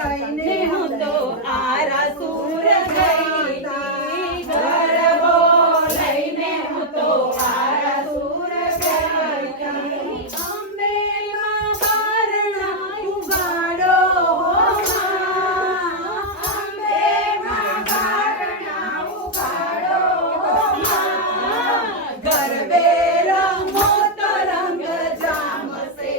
લઈને હું તો આરાસુર ગઈ ગરબો લઈને હું તો આરાસુર ગઈ અંબે માં બારણા ઉગાડો અંબે માં બારણા ઉગાડો ગરબે રમો તો રંગ જામશે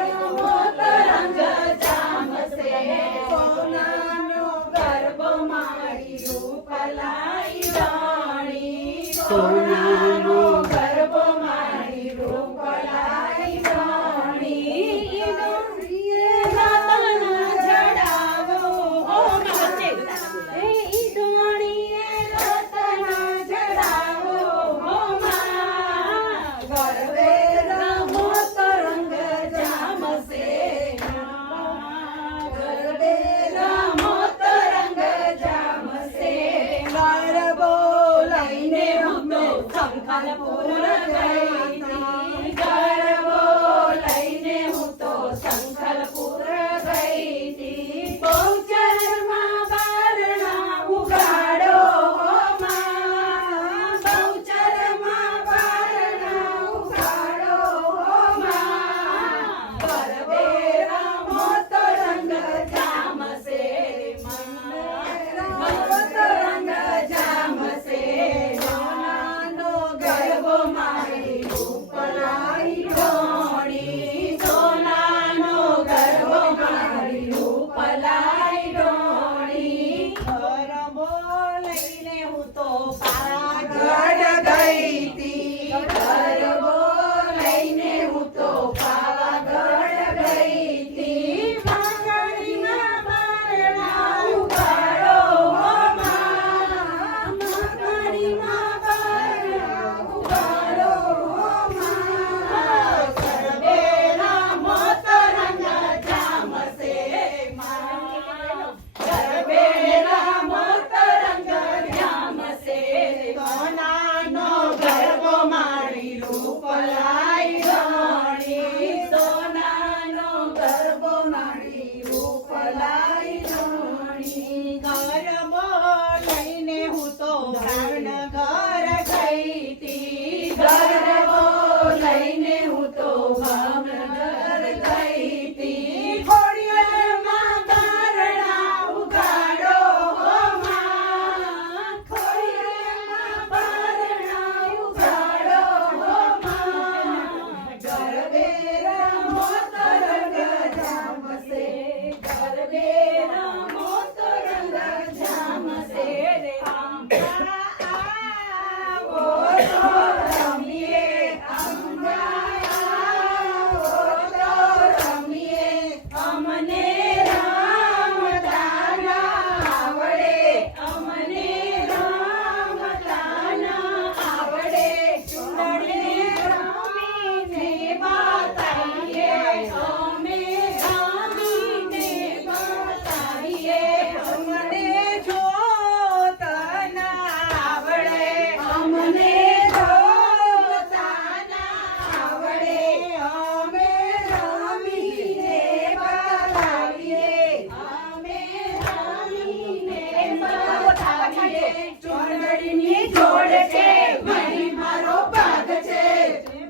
રમો તો રંગ જામશે સોનાનો ગરબો મારી રૂપલાઈ રાણી સોનાનો ગરબો મારી રૂપલાઈ રાણી રાતના જડાવો ઓ માચે એ ઈડોણીએ રાતના જડાવો ઓ મા ગરબે રમો તો રંગ જામશે ગરબે રમો તો રંગ જામશે ગરબો લઈને હું તો શંખલપુર ગઈ ગરબો લઈને હું તો શંખલપુર ગઈ બહુચરમાં બારણા ઉગાડો માં બહુચરમાં બારણા ઉગાડો માં ગરબે રમો તો રંગ જામશે રમો તો રંગ જામશે સોનાનો ગરબો મારી રૂપલાઈ ડોણી સોનાનો ગરબો મારી રૂપલાઈ ડોણી ગરબો લઈને હું તો પાવાગઢ ગઈ તી ગરબો લઈને હું તો પાવાગઢ ગઈ તી માંગણીના બારણા ઉગાડો માં માંગણીના બારણા ઉગાડો માં ગરબે રમો તો રંગ જામશે ગરબે રમો તો રંગ જામશે સોનાનો ગરબો મારી રૂપલાઈ રાણી સોનાનો ગરબો મારી રૂપલાઈ રાણી ગરબો લઈને હું તો ભાવનગર ગઈ તી ગરબો લઈને હું તો ભાવનગર ગઈ તી ખોડિયારમાં બારણા ઉગાડો માં ખોડિયારમાં બારણા ઉગાડો માં ગરબે રમો તો રંગ જામશે ગરબે રમો તો રંગ જામશે રે આવો તો રમીએ અંબા આવો તો રમીએ અમને રમતા ના આવડે અમને રમતા ના આવડે ચૂંદડીને રમીને બતાઈએ અમે રમીને બતાઈએ અમને જોતા ના આવડે અમને જોતા ના આવડે અમે રમીને બતાવીએ અમે રમીને બતાવીએ ચૂંદડીની જોડ છે મારી મારો ભાગ છે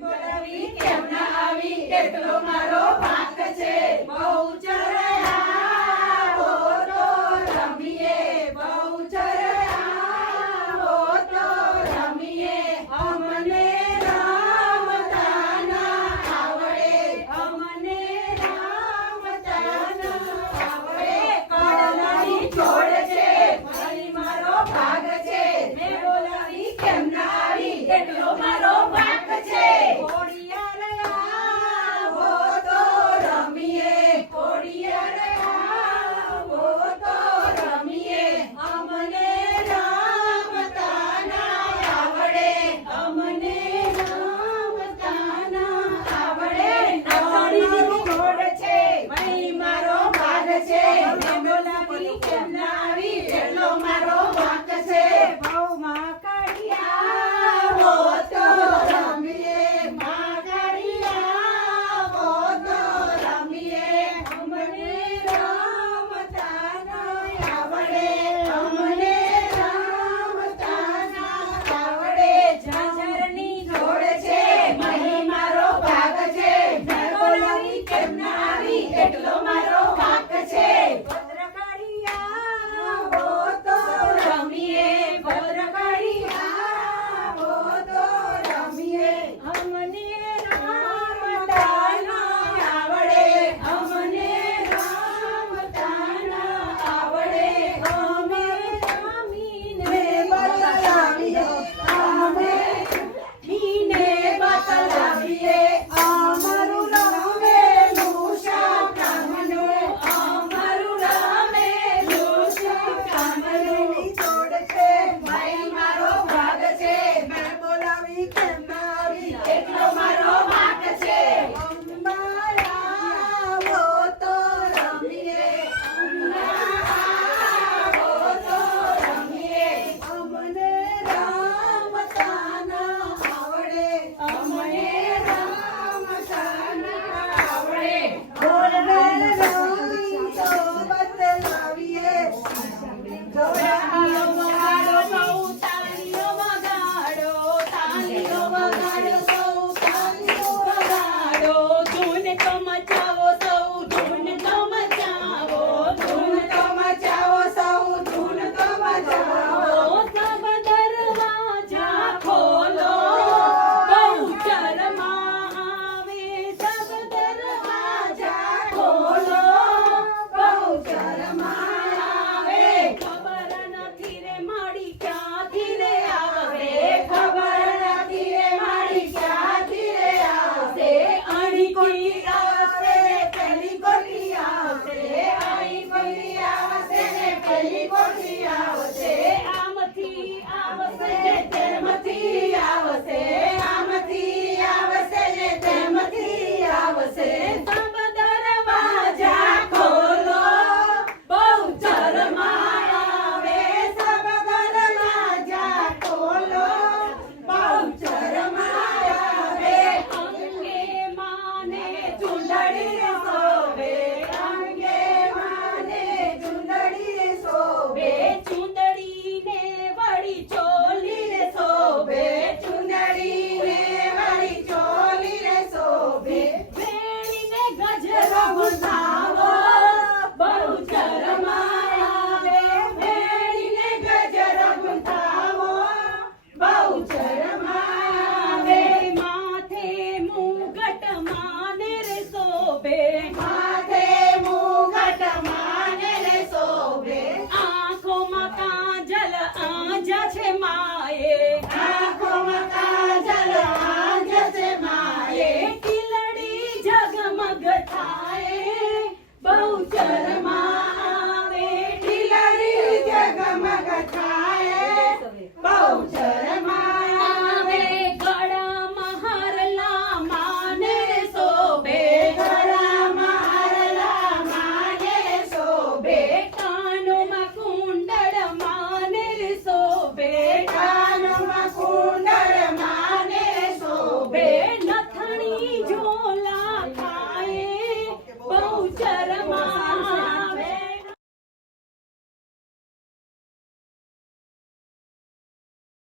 બોલાવી કેમ ના આવી એટલો મારો ભાગ છે બહુચર આવો તો રમીએ બહુચર આવો તો રમીએ અમને રમતા ના આવડે અમને રમતા ના આવડે કળનાની જોડ છે મારી મારો ભાગ છે મેં બોલાવી કેમ ના આવી એટલો